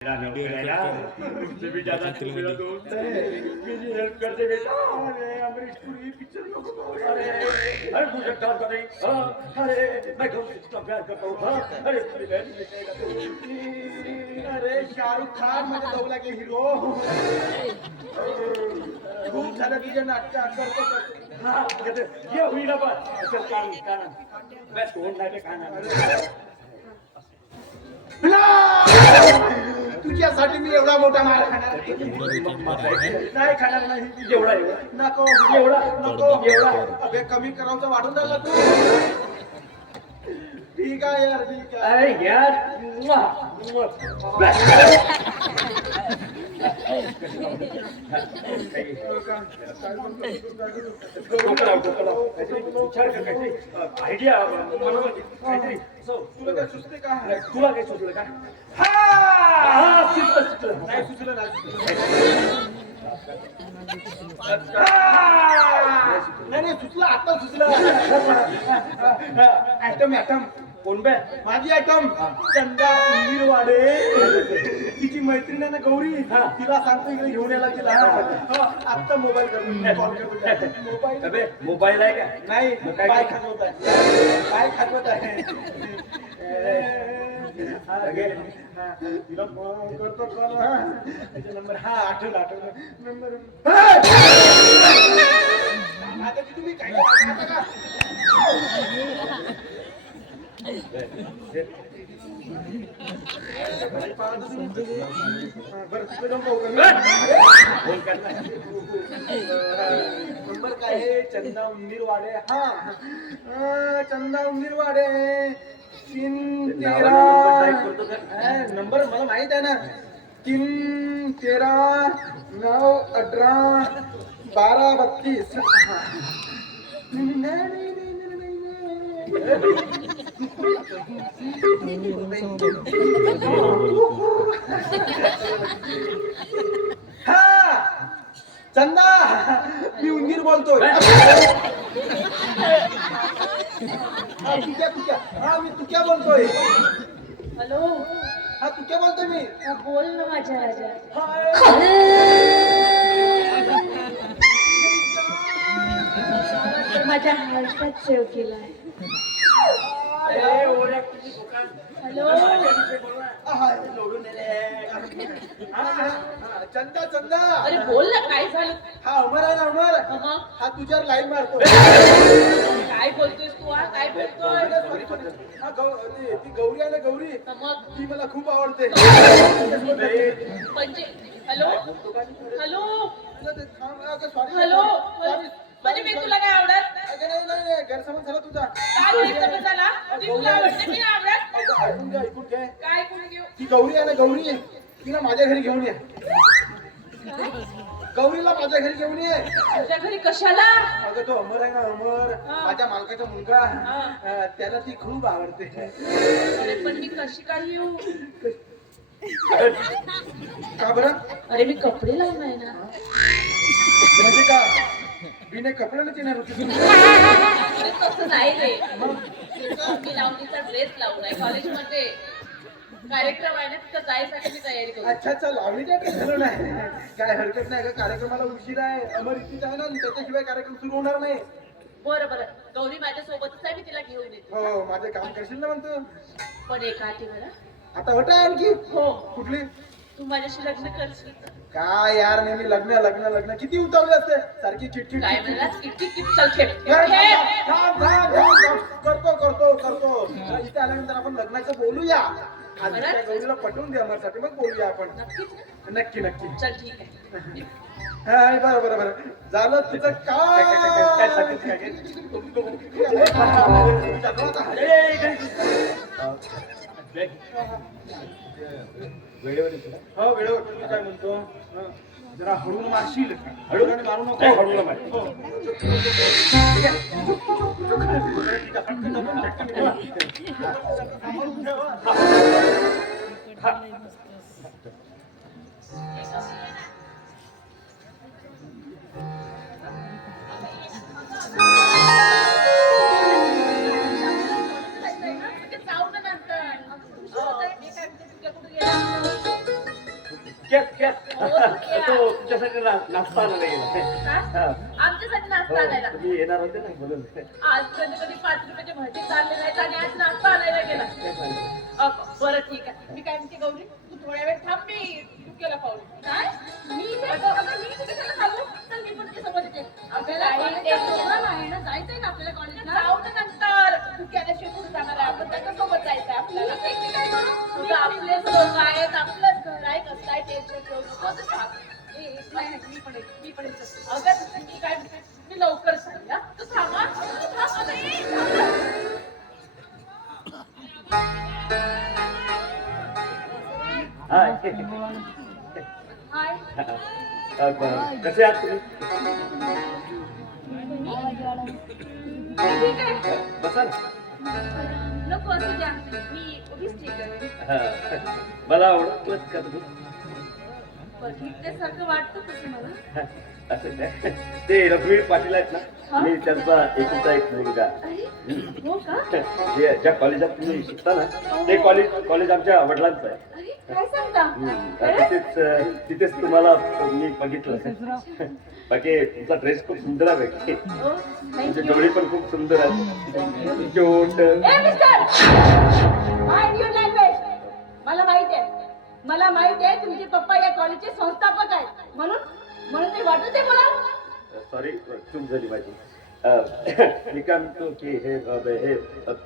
बेटा भी ज़्यादा मेरा दोस्त है मेरी हेल्प कर दे बेटा। अरे अमरीश पुरी पिक्चर नको पाहू. अरे अरे तुझे काम कर रही हाँ, अरे मैं तुमसे इतना प्यार करता हूँ। हाँ, अरे मेरी बहन अरे शाहरुख खान लागले हिरो नाटक करतो करतो. हाँ। कहते ये हुई ना बात। अच्छा कान कान मैं पे कान तुझ्यासाठी मी एवढा मोठा मार खाणार नाही. खाणार नाही एवढा एवढा नको एवढा नको एवढा अबे कमी करावचं वाढून राहिला तू. ठीक आहे यार ठीक आहे. अरे यार आयडिया तुला काय सुचते का तुला काही सुचलं का हा हा सुचलं सुचलं नाही नाही सुचलं नाही नाही सुचलं आता सुचलं ऍटम ऍटम कोण बे? माझी ऍटम चंदा उंदीरवाडे तिची मैत्रीण आहे ना गौरी. तिला सांगतो इकडे घेऊन यायला तिला. आता मोबाईल कर कॉल करतो मोबाईल अबे मोबाईल आहे का? नाही काय? खाजवत आहे. पाय खाजवत आहे. अगे, हा, तिला फोन करतो कॉल हा. त्याचा नंबर हा आठवलं आठवलं. नंबर आता ती तुम्ही काय नंबर काय आहे चंदा उंदीरवाडे हा चंदा उंदीरवाडे तीन तेरा नंबर मला माहीत आहे ना तीन तेरा नऊ अठरा बारा बत्तीस नाही, नाही, नाही, नाही. हा! चंदा मी उंदीर बोलतोय. हा, तुक्या तुक्या. हा मी तुक्या बोलतोय. हॅलो. हा तुक्या बोलतोय मी. हा, बोल ना माझ्या राजा माझ्या हार्टात सेव केलाय. चंदा चंदा अरे बोल ना काय झालं? हा अमर आहे ना अमर हा तुझ्यावर लाईन मारतो. काय बोलतोयस तू हा? काय बोलतोय? ती गौरी आहे ना गौरी? ती मला खूप आवडते. म्हणजे हॅलो? हॅलो. हॅलो. म्हणजे मी तुला काय आवडत? अगं, नाही नाही नाही, गैरसमज झाला तुझा. काय गैरसमज झाला? मी तुला आवडते मी आवडत? अगं, ऐकून घे ऐकून घे. काय कोणी घेऊ? ती गौरी आहे ना गौरी तिला माझ्या घरी घेऊन ये. गौरीला माझ्या घरी घेऊन ये. तुझ्या घरी कशाला? अगं तो अमर आहे ना अमर. माझ्या मालकाचा मुलगा. अं, त्याला ती खूप आवडते. अरे पण मी कशी काय येऊ? का बरं? अरे मी कपडे लावून आहे ना. म्हणजे का बिने कपड्याला येणार होती. अरे तसं नाही रे. मी लावणीचा ड्रेस आहे कॉलेजमध्ये कार्यक्रम आहे ना तिथं जायसाठी मी तयारी करतो अच्छा अच्छा लावणी काय झालं नाही काय हरकत नाही का कार्यक्रमाला उशीर आहे. अमर इतकीच आहे ना त्याच्याशिवाय कार्यक्रम सुरू होणार नाही. बरं बरं. गौरी माझ्या सोबतच आहे मी तिला घेऊन येते. हो माझे काम करशील ना म्हणतो. पण एक आठी मला आता होत आहे आणखी. हो. कुठली? तू माझ्याशी लग्न करशील का? काय यार नेहमी लग्न लग्न लग्न किती उतावली असते सारखी चिटचिट काय चिटचिट. म्हणला किती किती चल खेळ थांब, खेळ. थांब, थांब, थांब, थांब. करतो करतो करतो इथे आल्यानंतर आपण लग्नाचं बोलूया आधी त्या गौरीला पटवून दे अमरसाठी मग बोलूया आपण नक्कीच ना? नक्की नक्की चल ठीक आहे हा, बरं बरं बरं झालं तुझं काय- वेळेवर येतो? हो वेळेवर तुम्ही काय म्हणतो. जरा हळून मारशील हळू? हळून मारू नको नाही, हळू नका. हो. तो तुमच्यासाठी ना- नाश्ता आणायला गेला काय? हा. आमच्यासाठी नाश्ता हो, आणायला. तुम्ही येणार होते ना म्हणून. आज कधी कधी पाच रुपयाचे भजी चालले नाहीत आणि आज नाश्ता आणायला गेला. बरं ठीक आहे. मी काय म्हणते गौरी तू थोड्या वेळ थांब मी केला पाऊल काय? मी मी कशाला थांबू चल मी पण तुझ्यासोबत येते. आपल्याला आहे ना जायचंय ना आपल्याला कॉलेजला जाऊ ना नंतर. तू कुठे जाणार आहे आपण. त्याच्यासोबत जायचंय आपल्याला. आपलेच लोक आहेत आपलंच घर आहे कसं आहे टेन्शन नाही, नाही, मी पण येते, मी पण येते. अगं तसं मी काय म्हणते, मी लवकर सांग. तू थांबा तू थांब अगं, ए, थांब. हाय. हाय. अ, ब- कसे आहात तुम्ही? ठीक आहे. बसा ना. नको असू द्या मी उभीच ठीक आहे. हा. मला ओळखलत का तुम्ही? वाटतं असं काय ते रघुवीर पाटील आहेत ना मी त्यांचा एकुलता एक मुलगा. अरे हो का? जे ज्या कॉलेजात तुम्ही शिकता ना ते कॉलेज कॉलेज आमच्या वडिलांचं आहे. अरे काय सांगता? हम्म. खरंच? तिथेच अं, तिथेच तुम्हाला मी बघितलं. बाकी तुमचा ड्रेस खूप सुंदर आहे बाकी हो, thank तुमचे you. डोळे पण खूप सुंदर आहेत माहिती आहे मला माहिती आहे तुमचे पप्पा या कॉलेजचे संस्थापक आहेत. म्हणून म्हणून ते वाटत आहे मला. सॉरी चूक झाली माझी. मी काय म्हणतो की हे हे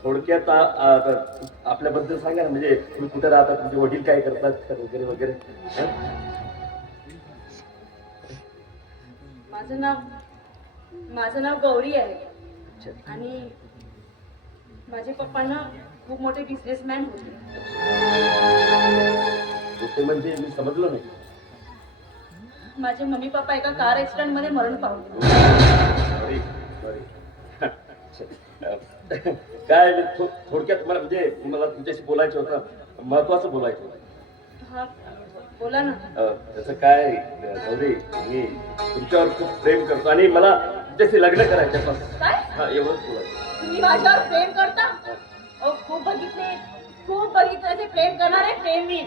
थोडक्यात आपल्याबद्दल सांगा ना म्हणजे तुम्ही कुठे राहता तुमचे वडील काय करतात वगैरे वगैरे? माझं नाव माझं नाव गौरी आहे. आणि माझे पप्पा ना खूप मोठे बिझनेसमॅन होते. ते म्हणजे मी समजलो नाही. माझे मम्मी पप्पा एका कार ऍक्सिडेंटमध्ये मरण पावले. सॉरी सॉरी काय थोडक्यात मला म्हणजे मला तुमच्याशी बोलायचं होतं महत्वाचं बोलायचं होतं. हा बोला ना. त्याचं काय गौरी मी तुमच्यावर खूप प्रेम करतो आणि मला तुमच्याशी लग्न करायचं आहे. हा एवढंच बोलायचं. तुम्ही माझ्यावर प्रेम करता? खूप बघितले खूप बघितले प्रेम करणारे प्रेमी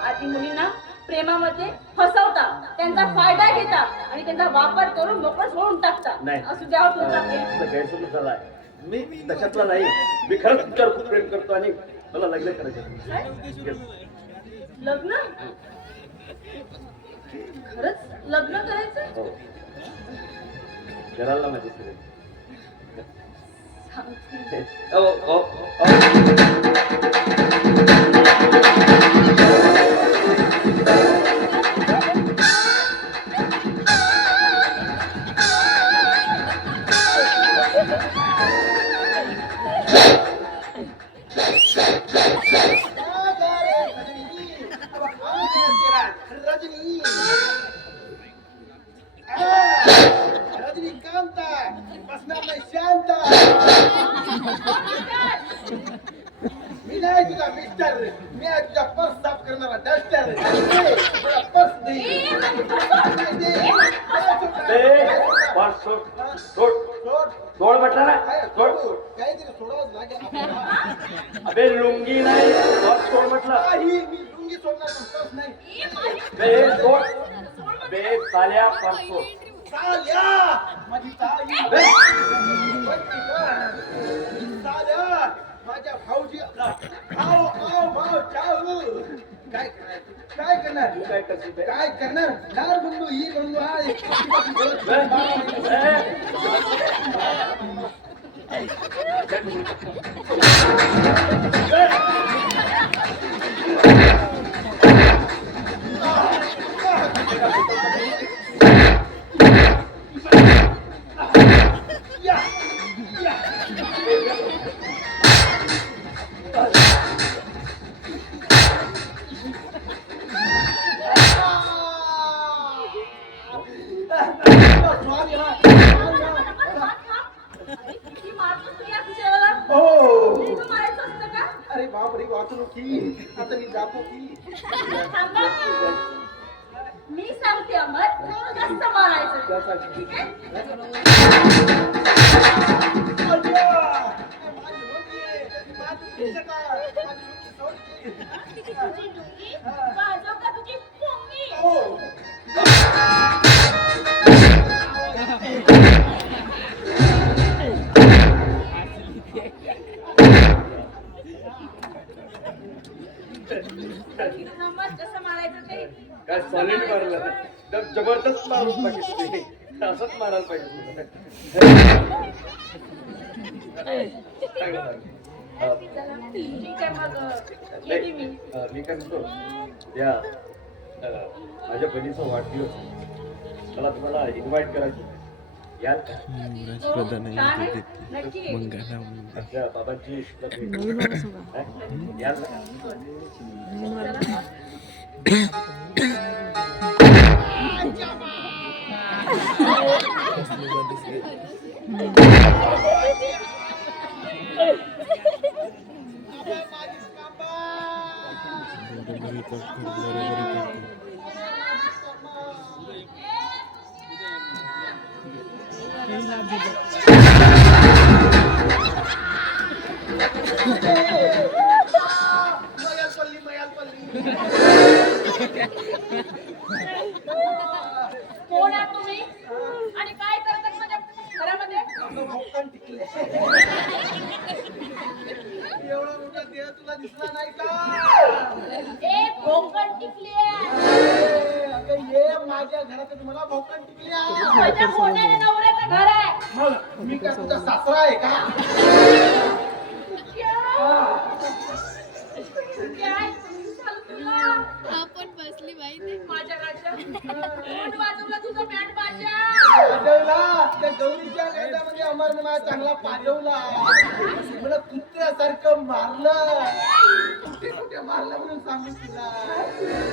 आधी मुलींना प्रेमामध्ये फसवता त्यांचा फायदा घेता आणि त्यांचा वापर करून मोकळं सोडून टाकता नाही. असू द्या हो तुमचा प्रेम तुमचा गैरसमज झाला आहे मी तशातला नाही मी खरंच तुमच्यावर खूप प्रेम करतो आणि मला लग्न करायचं आहे. काय? Yes. लग्न खरंच लग्न करायचं हो माझ्या सगळे सांगते. सोड. म्हटलं ना सोड काहीतरी सोडावंच लागेल अबे लुंगी नाही बस सोड म्हटलं मी लुंगी सोडणार नाही बे सोड बे साल्या बस सोड माझी माझ्या भाऊजी भाऊ भाऊ भाऊ चाऊ काय काय करणार तू काय करशील बे? काय करणार लाल बंधू ही बंधू आहे बे, ए, सांगते अमर जास्त मारायचं. ठीक आहे? तुझी डुंगी वाजव का तुझी पोंगी. कसं मारायचं ते काय सॉलिड मारलं एकदम जबरदस्त मारून पाहिजे असंच मारायला पाहिजे मी काय म्हणतो या माझ्या बहिणीचा वाढदिवस मला तुम्हाला इन्व्हाइट करायचं आहे. याल का राजप्रधान हो, छान आहे. नक्की ये. मंगला मुंगा आपल्या बाबांची याल का बरोबरी करतो बरोबरी करतो मयाल पल्ली मयाल पल्ली कोण आहात तुम्ही आणि काय करतात माझ्या घरामध्ये एवढा मोठा देह तुला दिसला नाही का? ए भोंगण टिकली आहे. माझ्या घरात तुम्हाला भोकन टिकल्या माझ्या मोठ्या नवऱ्याचं घर आहे. मग मी काय तुझा सासरा आहे का? काय? झालं तुला? आपण बसली माहिती माझ्या राजा कोण वाजवलं तुझं बँड बाजा पाजवला त्या गौरीच्या कायद्यामध्ये अमरने मला चांगला पाजवला मला कुत्र्यासारखं मारलं. कुठे कुठे मारलं म्हणून सांगू तुला.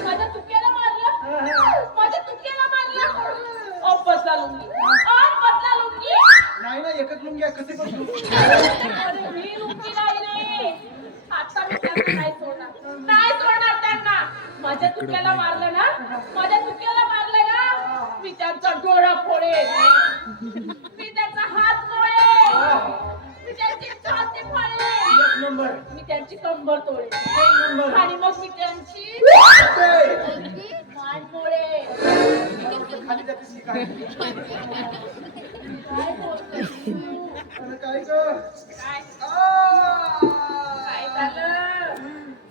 माझ्या तुक्याला मारलं माझ्या तुक्याला मारलं. ओ बदला लुंगी ओ बदला लुंगी नाही ना एकच लुंग्या कसे बसू अरे मी लुंगी नाही रे. आता मी त्यांना नाही सोडणार. नाही सोडणार त्यांना. माझ्या तुक्याला मारलं ना? माझ्या तुक्याला मारलं ना? मी त्यांचा डोळा फोडेल मी त्यांचा हात मोडेल मी त्यांची छाती एक नंबर. मी त्यांची कंबर नंबर. आणि मग मी त्यांची काय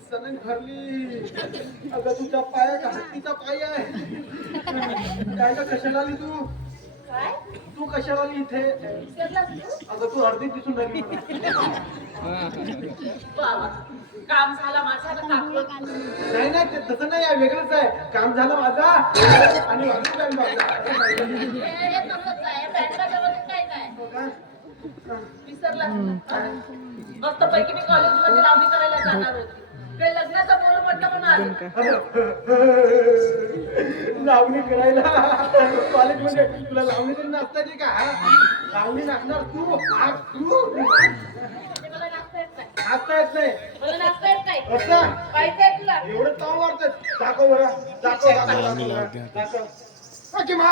सनन भरली अगं तुझा पाय का हत्तीचा पाय आहे काय ग? कशाला आली तू काय तू कशाला आली इथे अगं तू अर्धी दिसून राहिली काम झाला माझा नाही. नाही ते तसं नाही आहे वेगळंच आहे. काम झालं माझा आणि वाजून जाईल माझा हे तसंच आहे. बँकाजवळ काय काय का? विसरलास ना? मस्त पैकी मी लावणी करायला जाणार होती. ते लग्नाचं बोलू म्हटलं म्हणून आले. लावणी करायला. कॉलेजमध्ये तुला लावणी तरी नाचता येते का? हा? लावणी नाचणार तू? हा, तू? नाचता येत नाही. नाचता येत नाही मला नाचता येत नाही. असं पाहिजे तुला. एवढं ताव वाटत दाखव बरं. दाखव दाखव दाखव बरं. दाखव. मा